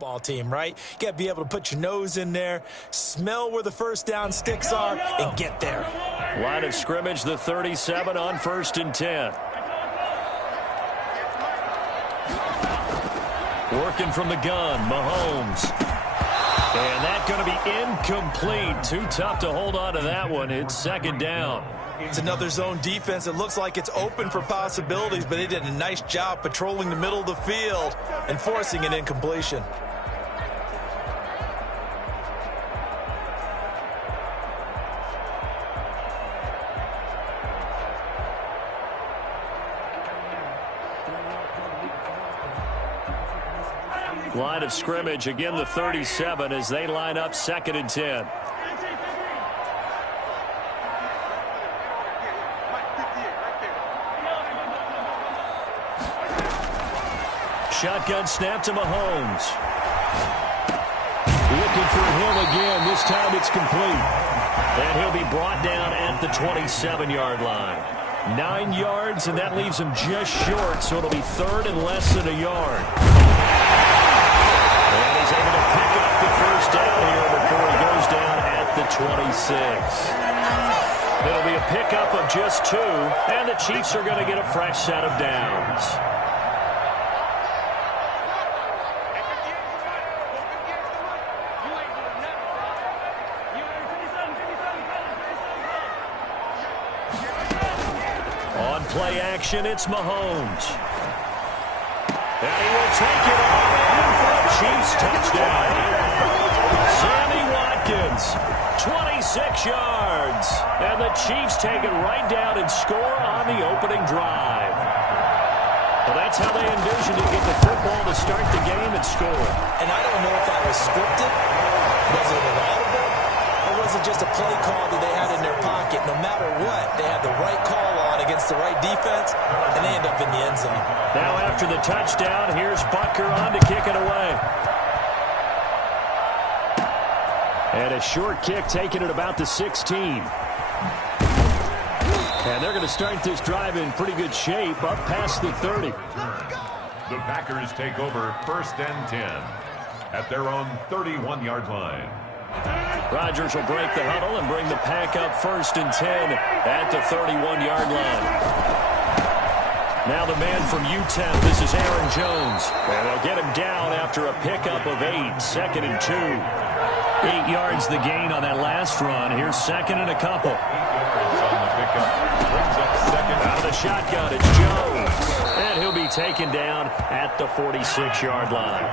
Ball team, right? You got to be able to put your nose in there, smell where the first down sticks are, and get there. Line of scrimmage, the 37 on 1st and 10. Working from the gun, Mahomes. And that's going to be incomplete. Too tough to hold on to that one. It's 2nd down. It's another zone defense. It looks like it's open for possibilities, but they did a nice job patrolling the middle of the field and forcing an incompletion. Line of scrimmage, again the 37 as they line up 2nd and 10. Shotgun snap to Mahomes. Looking for him again. This time it's complete. And he'll be brought down at the 27-yard line. 9 yards, and that leaves him just short, so it'll be 3rd and less than a yard. And he's able to pick up the first down here before he goes down at the 26. It'll be a pickup of just 2, and the Chiefs are going to get a fresh set of downs. On play action, it's Mahomes. And he will take it all in for a Chiefs touchdown. Sammy Watkins, 26 yards. And the Chiefs take it right down and score on the opening drive. Well, that's how they envisioned to get the football to start the game and score. And I don't know if that was scripted. Was it an audible? Or was it just a play call that they had in their pocket? No matter what, they had the right call on against the right defense, and they end up in the end zone. Now after the touchdown, here's Butker on to kick it away. And a short kick taken at about the 16. And they're going to start this drive in pretty good shape, up past the 30. The Packers take over 1st and 10 at their own 31-yard line. Rodgers will break the huddle and bring the pack up 1st and 10 at the 31-yard line. Now the man from UTEP, this is Aaron Jones. And they'll get him down after a pickup of 8, 2nd and 2. 8 yards the gain on that last run. Here's 2nd and a couple. 8 yards on the pickup. Brings up 2nd. Out of the shotgun, it's Jones. And he'll be taken down at the 46-yard line.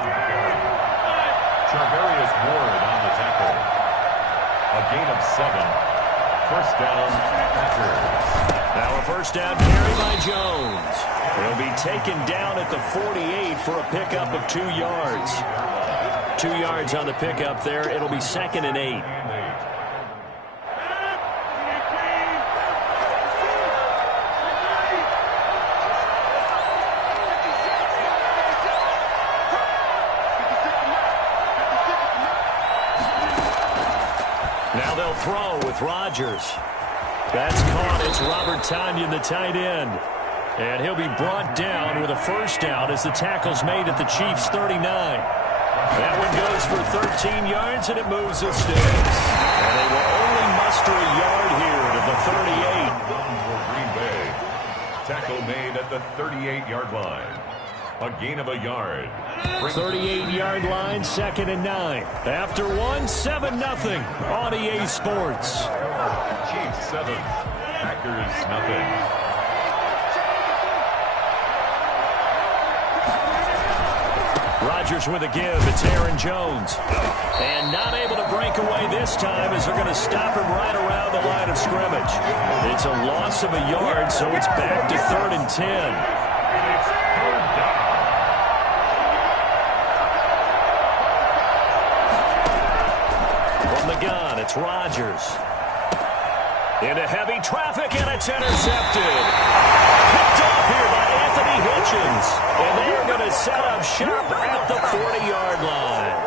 Charvarius Ward on the tackle. A gain of 7. 1st down, Packers. Now a 1st down carry by Jones. He'll be taken down at the 48 for a pickup of 2 yards. 2 yards on the pickup there. It'll be 2nd and 8. Now they'll throw with Rodgers. That's caught. It's Robert Tonyan, the tight end. And he'll be brought down with a 1st down as the tackle's made at the Chiefs' 39. That one goes for 13 yards, and it moves the sticks. And they will only muster a yard here to the 38. For Green Bay. Tackle made at the 38-yard line. A gain of a yard. 38-yard line, 2nd and 9. After 7-0 on EA Sports. Chiefs 7, Packers nothing. Rodgers with a give. It's Aaron Jones. And not able to break away this time as they're going to stop him right around the line of scrimmage. It's a loss of a yard, so it's back to 3rd and 10. Gun. It's Rodgers. Into heavy traffic, and it's intercepted. Picked off here by Anthony Hitchens. And they are going to set up shop at the 40-yard line.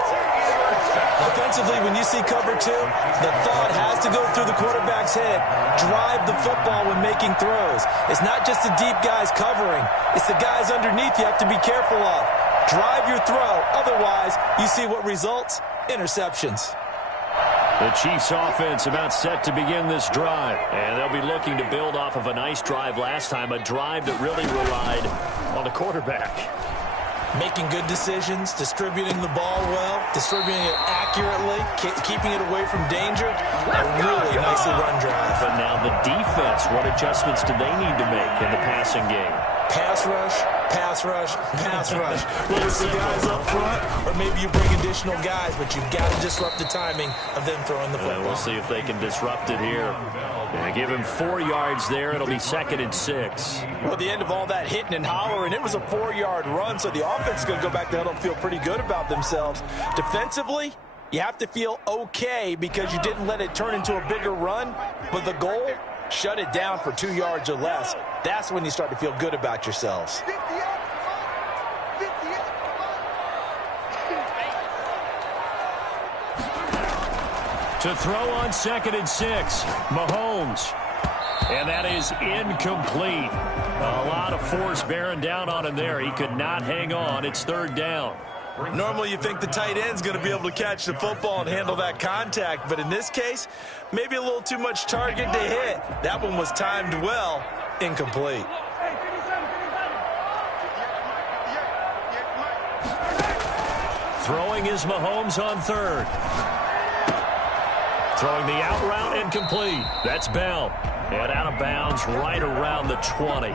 Offensively, when you see cover 2, the thought has to go through the quarterback's head. Drive the football when making throws. It's not just the deep guys covering. It's the guys underneath you have to be careful of. Drive your throw. Otherwise, you see what results? Interceptions. The Chiefs offense about set to begin this drive. And they'll be looking to build off of a nice drive last time, a drive that really relied on the quarterback. Making good decisions, distributing the ball well, distributing it accurately, keeping it away from danger. A really nicely run drive. But now the defense, what adjustments do they need to make in the passing game? Pass rush, pass rush, pass rush. Whether it's the guys up front or maybe you bring additional guys, but you've got to disrupt the timing of them throwing the football. We'll see if they can disrupt it here. Give him 4 yards there. It'll be 2nd and 6. Well, at the end of all that hitting and hollering, it was a 4-yard run, so the offense is going to go back to huddle and feel pretty good about themselves. Defensively, you have to feel okay because you didn't let it turn into a bigger run, but the goal, shut it down for 2 yards or less. That's when you start to feel good about yourselves. To throw on 2nd and 6, Mahomes. And that is incomplete. A lot of force bearing down on him there. He could not hang on. It's 3rd down. Normally you think the tight end's going to be able to catch the football and handle that contact, but in this case, maybe a little too much target to hit. That one was timed well, incomplete. Throwing is Mahomes on 3rd. Throwing the out route incomplete. That's Bell. And out of bounds right around the 20.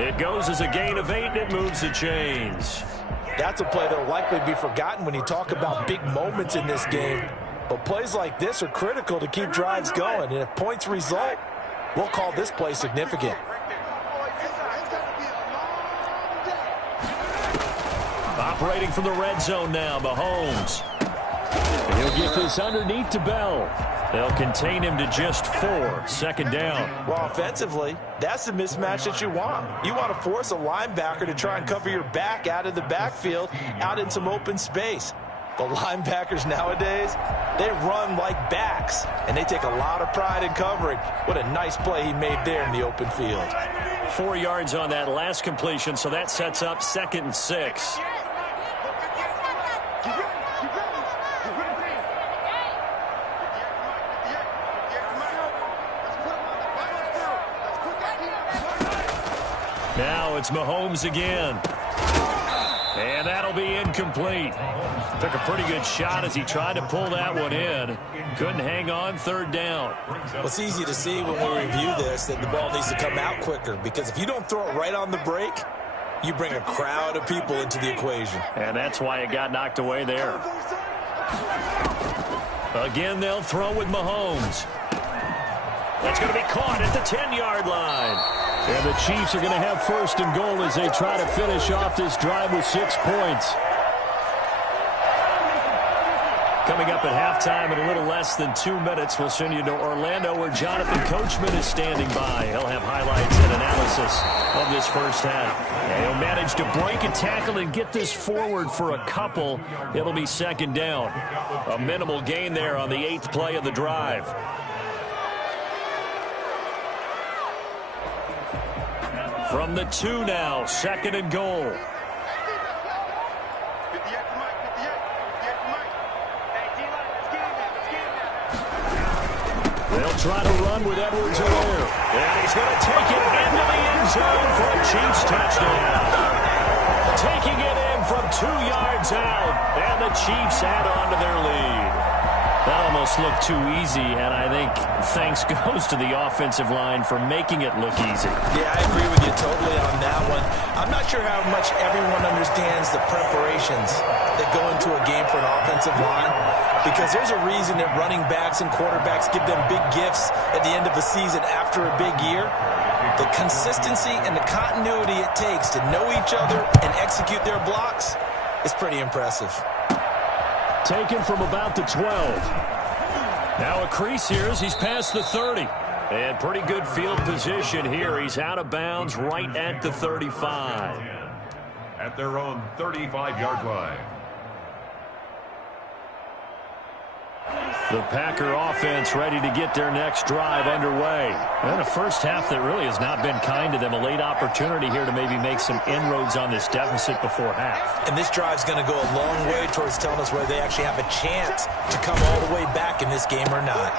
It goes as a gain of 8, and it moves the chains. That's a play that will likely be forgotten when you talk about big moments in this game. But plays like this are critical to keep drives going. And if points result, we'll call this play significant. Operating from the red zone now, Mahomes. And he'll get this underneath to Bell. They'll contain him to just 4, 2nd down. Well, offensively, that's the mismatch that you want. You want to force a linebacker to try and cover your back out of the backfield, out in some open space. The linebackers nowadays, they run like backs, and they take a lot of pride in covering. What a nice play he made there in the open field. 4 yards on that last completion, so that sets up 2nd and 6. Now it's Mahomes again. And that'll be incomplete. Took a pretty good shot as he tried to pull that one in. Couldn't hang on, 3rd down. Well, it's easy to see when we review this that the ball needs to come out quicker, because if you don't throw it right on the break, you bring a crowd of people into the equation. And that's why it got knocked away there. Again, they'll throw with Mahomes. That's going to be caught at the 10-yard line. And the Chiefs are going to have 1st and goal as they try to finish off this drive with 6 points. Coming up at halftime in a little less than 2 minutes, we'll send you to Orlando where Jonathan Coachman is standing by. He'll have highlights and analysis of this first half. And he'll manage to break a tackle and get this forward for a couple. It'll be 2nd down. A minimal gain there on the 8th play of the drive. From the 2 now, 2nd and goal. They'll try to run with Edwards-Helaire. And he's going to take it into the end zone for a Chiefs touchdown. Taking it in from 2 yards out. And the Chiefs add on to their lead. That almost looked too easy, and I think thanks goes to the offensive line for making it look easy. Yeah, I agree with you totally on that one. I'm not sure how much everyone understands the preparations that go into a game for an offensive line, because there's a reason that running backs and quarterbacks give them big gifts at the end of the season after a big year. The consistency and the continuity it takes to know each other and execute their blocks is pretty impressive. Taken from about the 12. Now a crease here as he's past the 30. And pretty good field position here. He's out of bounds right at the 35. At their own 35-yard line. The Packer offense ready to get their next drive underway. And a first half that really has not been kind to them. A late opportunity here to maybe make some inroads on this deficit before half. And this drive's going to go a long way towards telling us whether they actually have a chance to come all the way back in this game or not.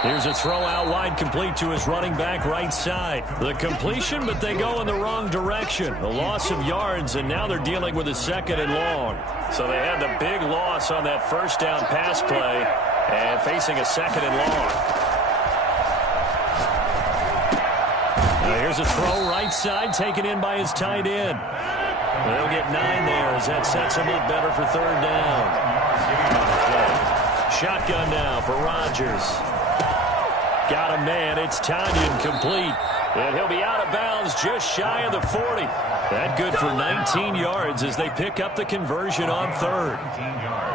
Here's a throw out wide, complete to his running back right side. The completion, but they go in the wrong direction. A loss of yards, and now they're dealing with a 2nd and long. So they had the big loss on that first down pass play and facing a 2nd and long. Now here's a throw right side, taken in by his tight end. They'll get 9 there as that sets him up better for 3rd down. Shotgun now for Rodgers. Got a man. It's Tanyan, complete. And he'll be out of bounds just shy of the 40. That good for 19 yards as they pick up the conversion on 3rd.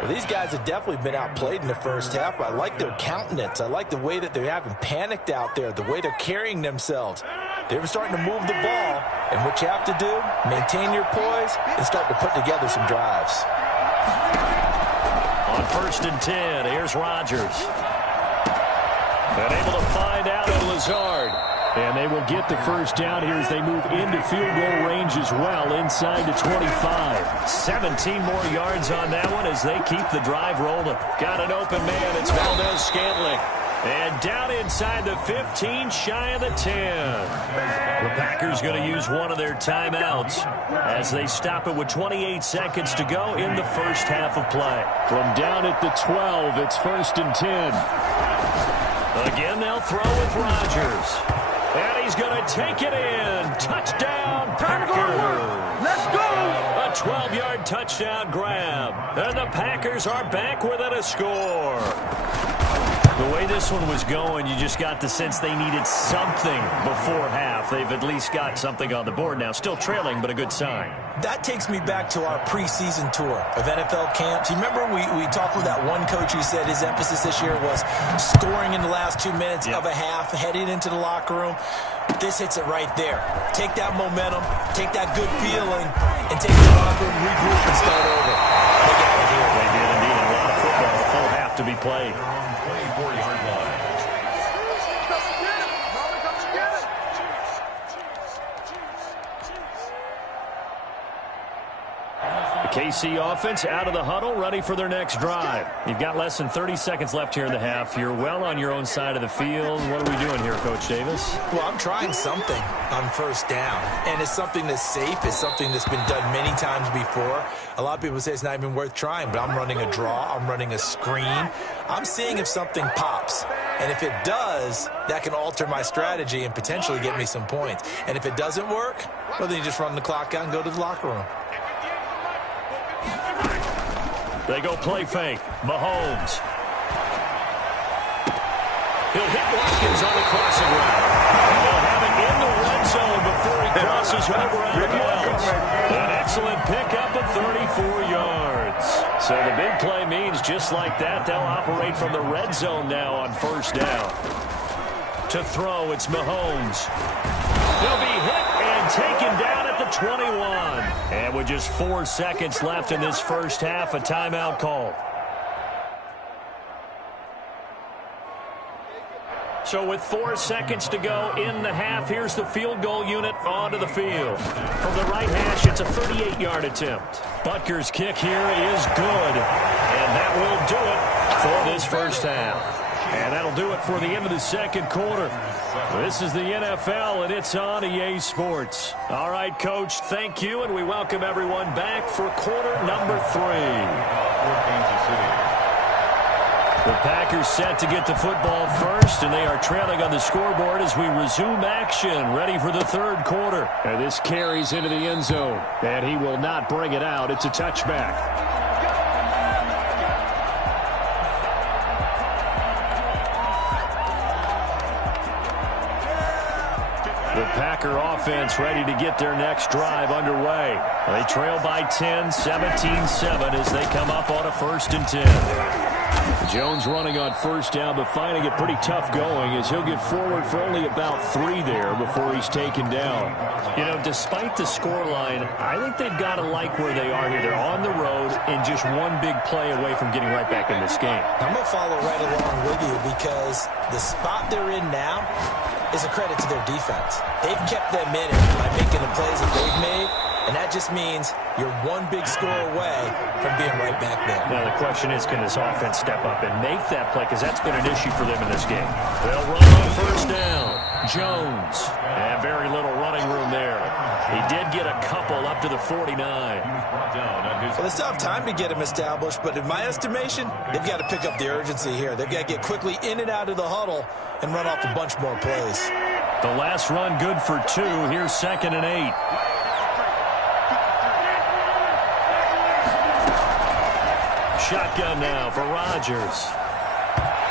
Well, these guys have definitely been outplayed in the first half. I like their countenance. I like the way that they haven't panicked out there, the way they're carrying themselves. They're starting to move the ball, and what you have to do, maintain your poise and start to put together some drives. On 1st and 10, here's Rodgers. And able to find out on Lazard. And they will get the first down here as they move into field goal range as well, inside the 25. 17 more yards on that one as they keep the drive rolling. Got an open man. It's Valdez-Scantling. And down inside the 15, shy of the 10. The Packers going to use one of their timeouts as they stop it with 28 seconds to go in the first half of play. From down at the 12, it's 1st and 10. Again, they'll throw with Rodgers. And he's going to take it in. Touchdown, Packers. Let's go. A 12-yard touchdown grab. And the Packers are back within a score. The way this one was going, you just got the sense they needed something before half. They've at least got something on the board now. Still trailing, but a good sign. That takes me back to our preseason tour of NFL camps. You remember we talked with that one coach who said his emphasis this year was scoring in the last 2 minutes of a half, heading into the locker room. This hits it right there. Take that momentum, take that good feeling, and take the locker room, regroup, and start over. They got it here. They did indeed. A lot of football, a full half to be played. 24-yard line. KC offense out of the huddle, ready for their next drive. You've got less than 30 seconds left here in the half. You're well on your own side of the field. What are we doing here, Coach Davis? Well, I'm trying something on 1st down, and it's something that's safe. It's something that's been done many times before. A lot of people say it's not even worth trying, but I'm running a draw. I'm running a screen. I'm seeing if something pops, and if it does, that can alter my strategy and potentially get me some points. And if it doesn't work, well, then you just run the clock out and go to the locker room. They go play fake. Mahomes. He'll hit Watkins on the crossing route. And they'll have it in the red zone before he crosses over out of bounds. An excellent pickup of 34 yards. So the big play means just like that, they'll operate from the red zone now on 1st down. To throw, it's Mahomes. He'll be hit and taken down at the 21. And with just 4 seconds left in this first half, a timeout call. So with 4 seconds to go in the half, here's the field goal unit onto the field. From the right hash, it's a 38-yard attempt. Butker's kick here is good. And that will do it for this first half. And that'll do it for the end of the second quarter. This is the NFL, and it's on EA Sports. All right, Coach, thank you, and we welcome everyone back for quarter number 3. The Packers set to get the football first, and they are trailing on the scoreboard as we resume action, ready for the 3rd quarter. And this carries into the end zone, and he will not bring it out. It's a touchback. The Packer offense ready to get their next drive underway. They trail by 10, 17-7 as they come up on a 1st and 10. Jones running on first down, but finding it pretty tough going as he'll get forward for only about 3 there before he's taken down. You know, despite the scoreline, I think they've got to like where they are here. They're on the road and just one big play away from getting right back in this game. I'm going to follow right along with you because the spot they're in now is a credit to their defense. They've kept them in it by making the plays that they've made. And that just means you're one big score away from being right back there. Now, the question is, can this offense step up and make that play? Because that's been an issue for them in this game. They'll run on first down. Jones. And very little running room there. He did get a couple up to the 49. Well, they still have time to get him established, but in my estimation, they've got to pick up the urgency here. They've got to get quickly in and out of the huddle and run off a bunch more plays. The last run good for 2. Here's 2nd and 8. Shotgun now for Rodgers.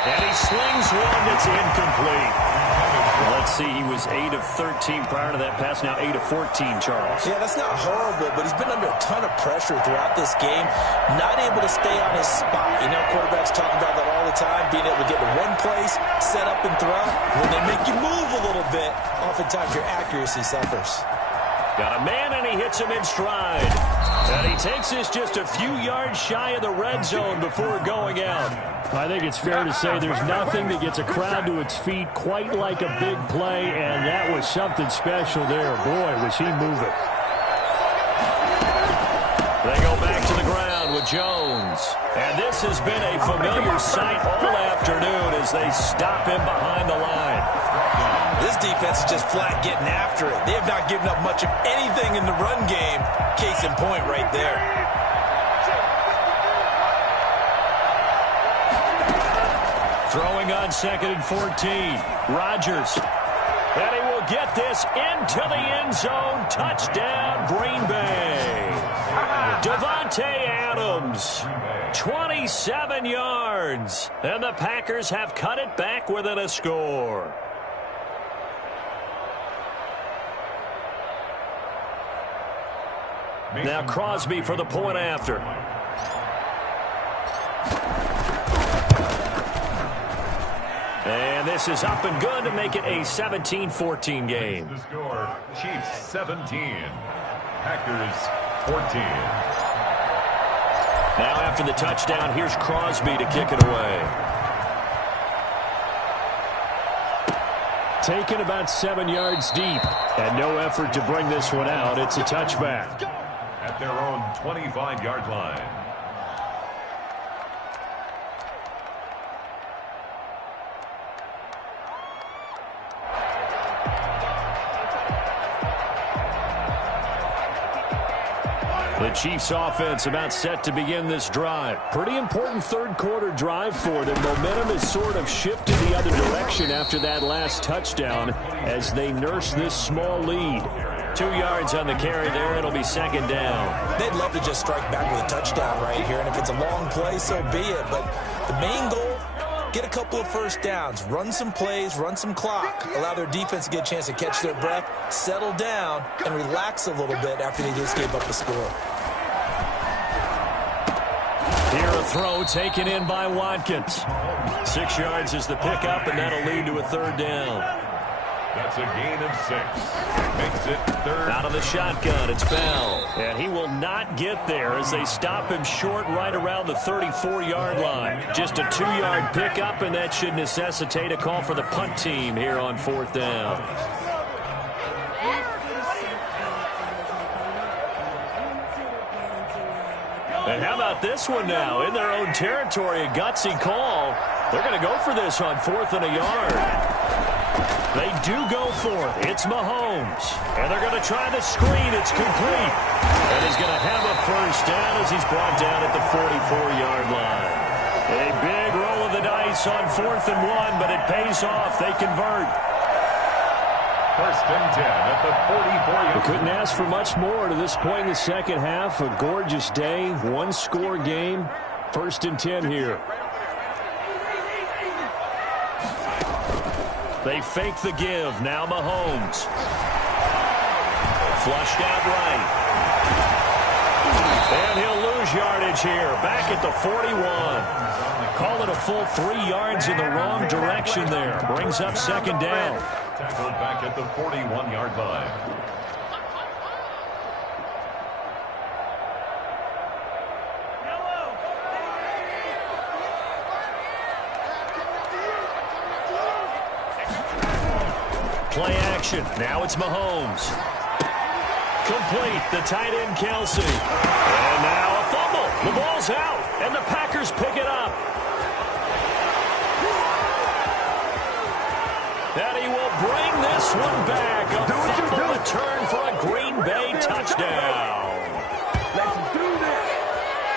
And he slings one that's incomplete. Let's see, he was 8 of 13 prior to that pass, now 8 of 14, Charles. Yeah, that's not horrible, but he's been under a ton of pressure throughout this game, not able to stay on his spot. You know, quarterbacks talk about that all the time, being able to get to one place, set up and throw. When they make you move a little bit, oftentimes your accuracy suffers. Got a man, and he hits him in stride. And he takes this just a few yards shy of the red zone before going out. I think it's fair to say there's nothing that gets a crowd to its feet quite like a big play, and that was something special there. Boy, was he moving. They go back to the ground with Jones. And this has been a familiar sight all afternoon as they stop him behind the line. This defense is just flat getting after it. They have not given up much of anything in the run game. Case in point right there. Throwing on 2nd and 14. Rodgers. And he will get this into the end zone. Touchdown, Green Bay. Davante Adams. 27 yards. And the Packers have cut it back within a score. Now Crosby for the point after. And this is up and good to make it a 17-14 game. The score, Chiefs 17, Packers 14. Now after the touchdown, here's Crosby to kick it away. Taken about 7 yards deep, and no effort to bring this one out. It's a touchback. At their own 25-yard line. The Chiefs offense about set to begin this drive. Pretty important third quarter drive for them. Momentum has sort of shifted the other direction after that last touchdown as they nurse this small lead. 2 yards on the carry there. It'll be 2nd down. They'd love to just strike back with a touchdown right here, and if it's a long play, so be it. But the main goal, get a couple of first downs, run some plays, run some clock, allow their defense to get a chance to catch their breath, settle down, and relax a little bit after they just gave up a score. Here a throw taken in by Watkins. 6 yards is the pickup, and that'll lead to a 3rd down. That's a gain of 6. Makes it 3rd. Out of the shotgun, it's Bell. And he will not get there as they stop him short right around the 34-yard line. Just a 2-yard pickup, and that should necessitate a call for the punt team here on 4th down. And how about this one now? In their own territory, a gutsy call. They're going to go for this on 4th and a yard. They do go for it. It's Mahomes. And they're going to try the screen. It's complete. And he's going to have a first down as he's brought down at the 44-yard line. A big roll of the dice on 4th and 1, but it pays off. They convert. 1st and 10 at the 44-yard line. Couldn't ask for much more to this point in the second half. A gorgeous day, one-score game. 1st and 10 here. They fake the give. Now Mahomes. Flushed out right. And he'll lose lose yardage here. Back at the 41. Call it a full 3 yards in the wrong direction there. Brings up second down. Tackled back at the 41-yard line. Play action. Now it's Mahomes. Complete. The tight end, Kelsey. And now a fumble. The ball's out, and the Packers pick it up. And he will bring this one back. A fumble return for a Green Bay touchdown.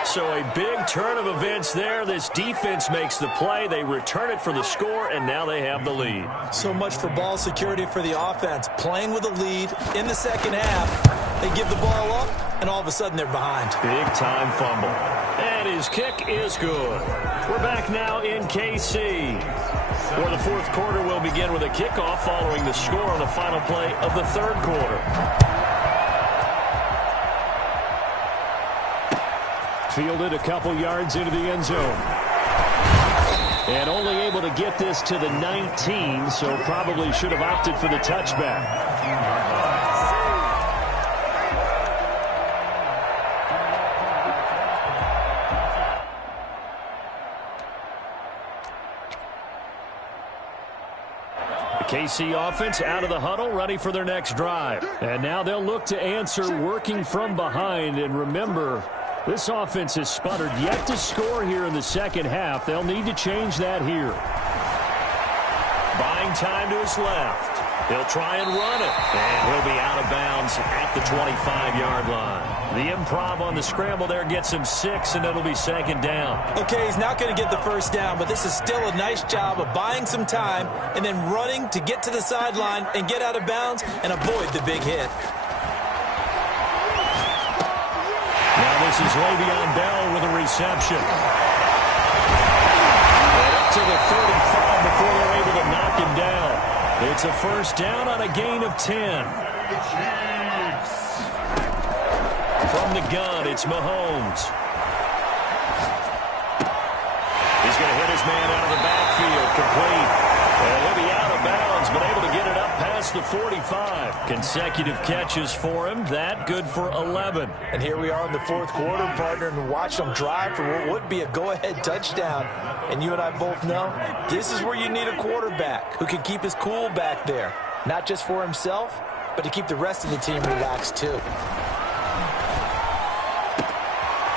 So a big turn of events there. This defense makes the play. They return it for the score, and now they have the lead. So much for ball security for the offense. Playing with a lead in the second half. They give the ball up, and all of a sudden they're behind. Big-time fumble. And his kick is good. We're back now in KC, where the fourth quarter will begin with a kickoff following the score on the final play of the third quarter. Fielded a couple yards into the end zone. And only able to get this to the 19, so probably should have opted for the touchback. The KC offense out of the huddle, ready for their next drive. And now they'll look to answer working from behind. And remember, this offense has sputtered yet to score here in the second half. They'll need to change that here. Buying time to his left. He'll try and run it. And he'll be out of bounds at the 25-yard line. The improv on the scramble there gets him 6, and it'll be second down. Okay, he's not going to get the first down, but this is still a nice job of buying some time and then running to get to the sideline and get out of bounds and avoid the big hit. Now this is Le'Veon Bell with a reception. And up to the 35 before they're able to knock him down. It's a first down on a gain of 10. From the gun, it's Mahomes. He's going to hit his man out of the backfield, complete. And he'll be out of bounds, but able to get it up past the 45. Consecutive catches for him. That good for 11. And here we are in the fourth quarter, partner, and watch them drive for what would be a go-ahead touchdown. And you and I both know this is where you need a quarterback who can keep his cool back there. Not just for himself, but to keep the rest of the team relaxed too.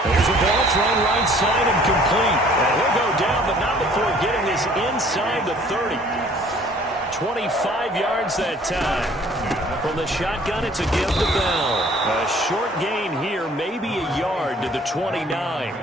There's a ball thrown right side and complete. And he'll go down, but not before getting this inside the 30. 25 yards that time. From the shotgun, it's a give to Bell. A short gain here, maybe a yard to the 29.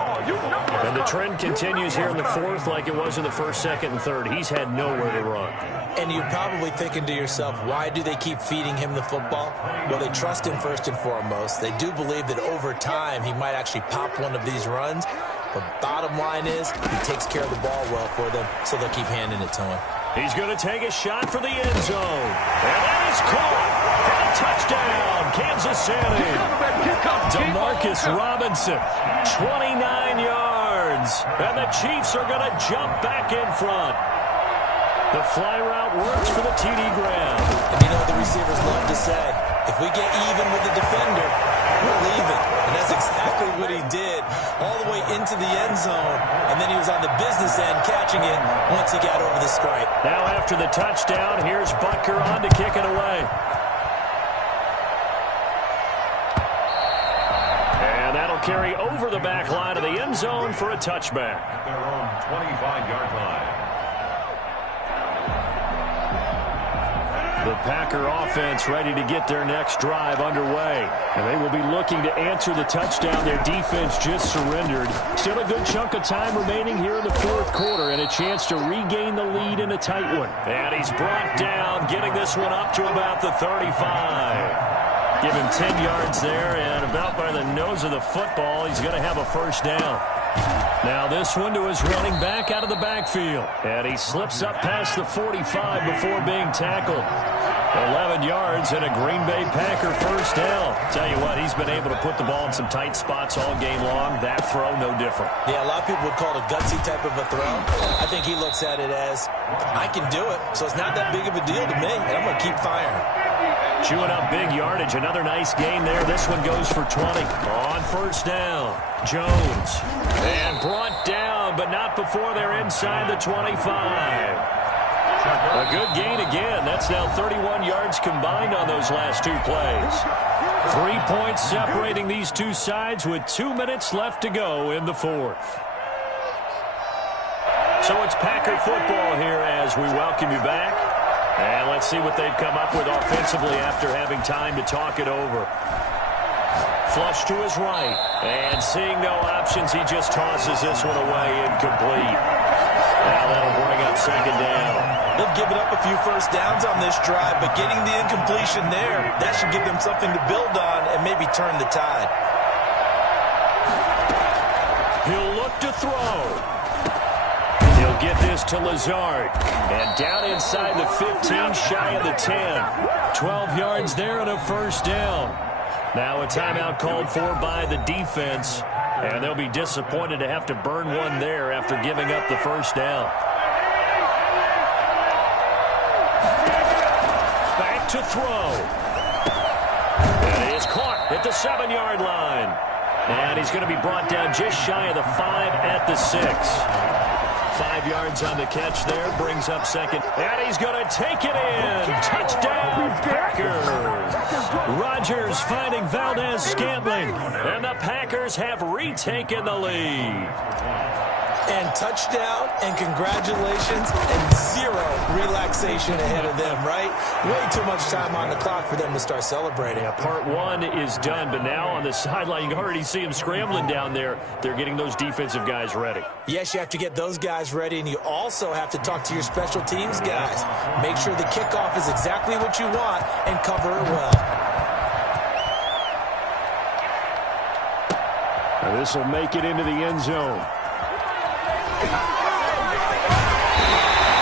And the trend continues here in the fourth like it was in the first, second, and third. He's had nowhere to run. And you're probably thinking to yourself, why do they keep feeding him the football? Well, they trust him first and foremost. They do believe that over time he might actually pop one of these runs. But bottom line is he takes care of the ball well for them, so they'll keep handing it to him. He's going to take a shot for the end zone. And that is caught for a touchdown, Kansas City. Demarcus Robinson, 29 yards. And the Chiefs are going to jump back in front. The fly route works for the TD Graham. And you know what the receivers love to say? If we get even with the defender, we'll leave it. And that's exactly what he did, all the way into the end zone. And then he was on the business end catching it once he got over the stripe. Now after the touchdown, here's Butker on to kick it away. And that'll carry over the back line of the end zone for a touchback. At their own 25-yard line. The Packer offense ready to get their next drive underway. And they will be looking to answer the touchdown their defense just surrendered. Still a good chunk of time remaining here in the fourth quarter and a chance to regain the lead in a tight one. And he's brought down, getting this one up to about the 35. Give him 10 yards there, and about by the nose of the football, he's going to have a first down. Now this one to his running back out of the backfield. And he slips up past the 45 before being tackled. 11 yards and a Green Bay Packer first down. Tell you what, he's been able to put the ball in some tight spots all game long. That throw, no different. Yeah, a lot of people would call it a gutsy type of a throw. I think he looks at it as, I can do it, so it's not that big of a deal to me, and I'm going to keep firing. Chewing up big yardage. Another nice gain there. This one goes for 20. On first down, Jones. And brought down, but not before they're inside the 25. A good gain again. That's now 31 yards combined on those last two plays. 3 points separating these two sides with 2 minutes left to go in the fourth. So it's Packer football here as we welcome you back. And let's see what they've come up with offensively after having time to talk it over. Flush to his right. And seeing no options, he just tosses this one away incomplete. Now that'll bring up second down. They've given up a few first downs on this drive, but getting the incompletion there, that should give them something to build on and maybe turn the tide. He'll look to throw. He'll get this to Lazard. And down inside the 15, shy of the 10. 12 yards there and a first down. Now a timeout called for by the defense. And they'll be disappointed to have to burn one there after giving up the first down. Back to throw. And he is caught at the 7-yard line. And he's going to be brought down just shy of the 5 at the 6. 5 yards on the catch there, brings up second. And he's going to take it in. Touchdown, Packers. Rodgers finding Valdez-Scantling. And the Packers have retaken the lead. And touchdown, and congratulations, and zero relaxation ahead of them, right? Way too much time on the clock for them to start celebrating. Yeah, part one is done, but now on the sideline, you can already see them scrambling down there. They're getting those defensive guys ready. Yes, you have to get those guys ready, and you also have to talk to your special teams guys. Make sure the kickoff is exactly what you want and cover it well. Now this will make it into the end zone.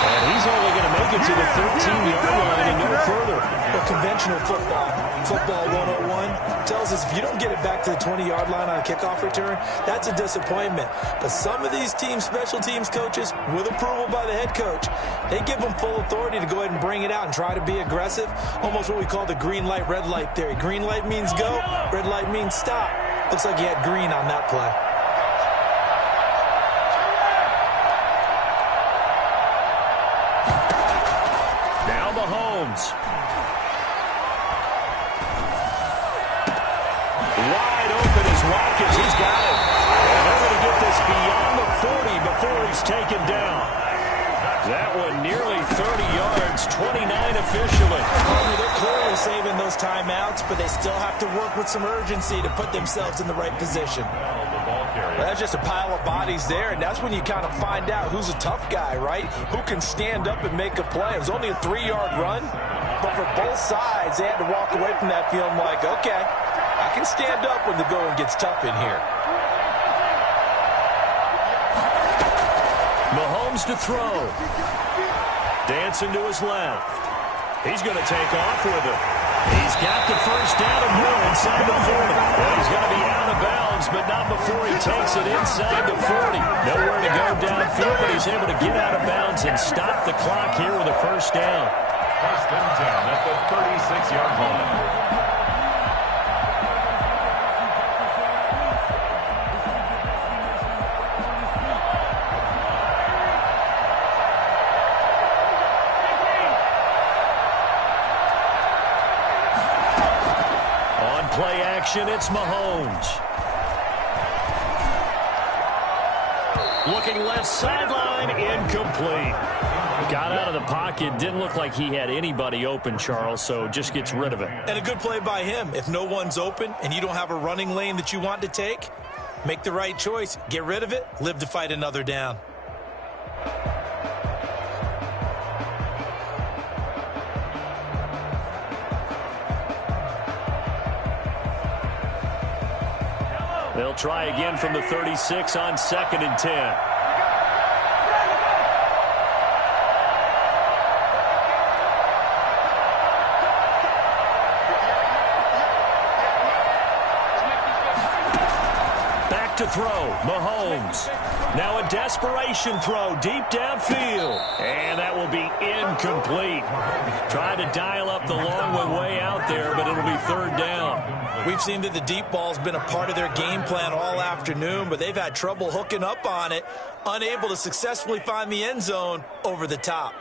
And he's only going to make it to the 13-yard line and no further. Well, conventional football 101, tells us if you don't get it back to the 20-yard line on a kickoff return, that's a disappointment. But some of these special teams coaches, with approval by the head coach, they give them full authority to go ahead and bring it out and try to be aggressive. Almost what we call the green light, red light theory. Green light means go, red light means stop. Looks like he had green on that play. Mahomes. Wide open is Watkins. He's got it. And they're going to get this beyond the 40 before he's taken down. That one nearly 30 yards, 29 officially. They're clearly saving those timeouts, but they still have to work with some urgency to put themselves in the right position. Well, that's just a pile of bodies there, and that's when you kind of find out who's a tough guy, right? Who can stand up and make a play. It was only a 3-yard run, but for both sides, they had to walk away from that feeling like, okay, I can stand up when the going gets tough in here. Mahomes to throw. Dancing to his left. He's going to take off with it. He's got the first down and more inside the 40. Well, he's going to be out of bounds, but not before he takes it inside the 40. Nowhere to go downfield, but he's able to get out of bounds and stop the clock here with a first down. First and 10 at the 36-yard line. Play action, it's Mahomes. Looking left sideline, incomplete. Got out of the pocket, didn't look like he had anybody open, Charles, so just gets rid of it. And a good play by him. If no one's open and you don't have a running lane that you want to take, make the right choice. Get rid of it, live to fight another down. They'll try again from the 36 on 2nd and 10. to throw. Mahomes. Now a desperation throw deep downfield. And that will be incomplete. Tried to dial up the long one way out there, but it'll be third down. We've seen that the deep ball's been a part of their game plan all afternoon, but they've had trouble hooking up on it, unable to successfully find the end zone over the top.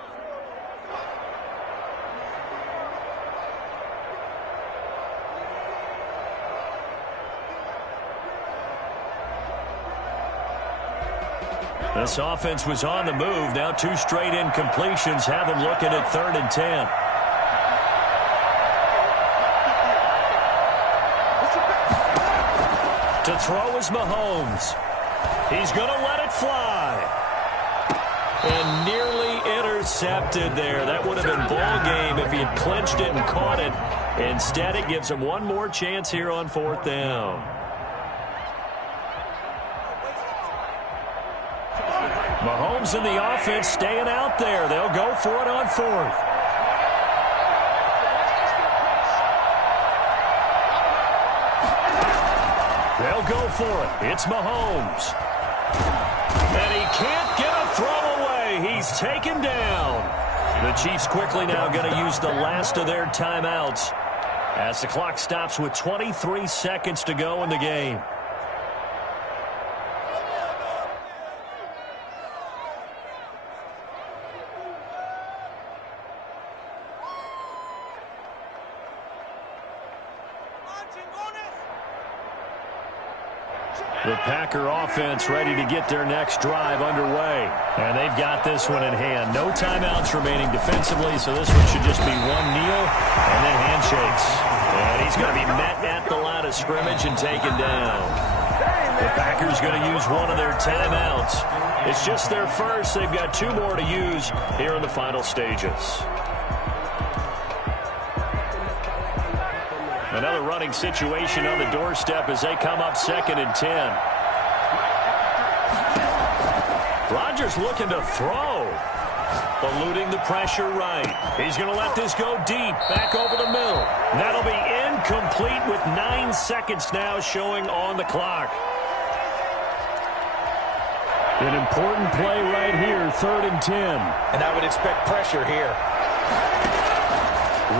This offense was on the move. Now 2 straight incompletions have them looking at 3rd and 10. To throw is Mahomes. He's going to let it fly. And nearly intercepted there. That would have been ball game if he had clinched it and caught it. Instead, it gives him one more chance here on 4th down. Mahomes and the offense staying out there. They'll go for it on 4th. They'll go for it. It's Mahomes. And he can't get a throw away. He's taken down. The Chiefs quickly now going to use the last of their timeouts as the clock stops with 23 seconds to go in the game. The Packer offense ready to get their next drive underway. And they've got this one in hand. No timeouts remaining defensively, so this one should just be one kneel and then handshakes. And he's going to be met at the line of scrimmage and taken down. The Packers going to use one of their timeouts. It's just their first. They've got 2 more to use here in the final stages. Another running situation on the doorstep as they come up 2nd and 10. Rodgers looking to throw. Eluding the pressure right. He's going to let this go deep. Back over the middle. That'll be incomplete with 9 seconds now showing on the clock. An important play right here, 3rd and 10. And I would expect pressure here.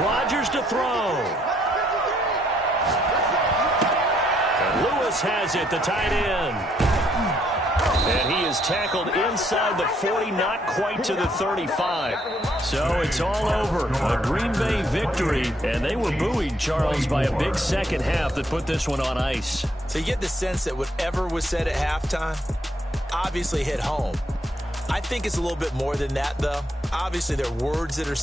Rodgers to throw. Lewis has it, the tight end. And he is tackled inside the 40, not quite to the 35. So it's all over. A Green Bay victory. And they were buoyed, Charles, by a big second half that put this one on ice. So you get the sense that whatever was said at halftime obviously hit home. I think it's a little bit more than that, though. Obviously, there are words that are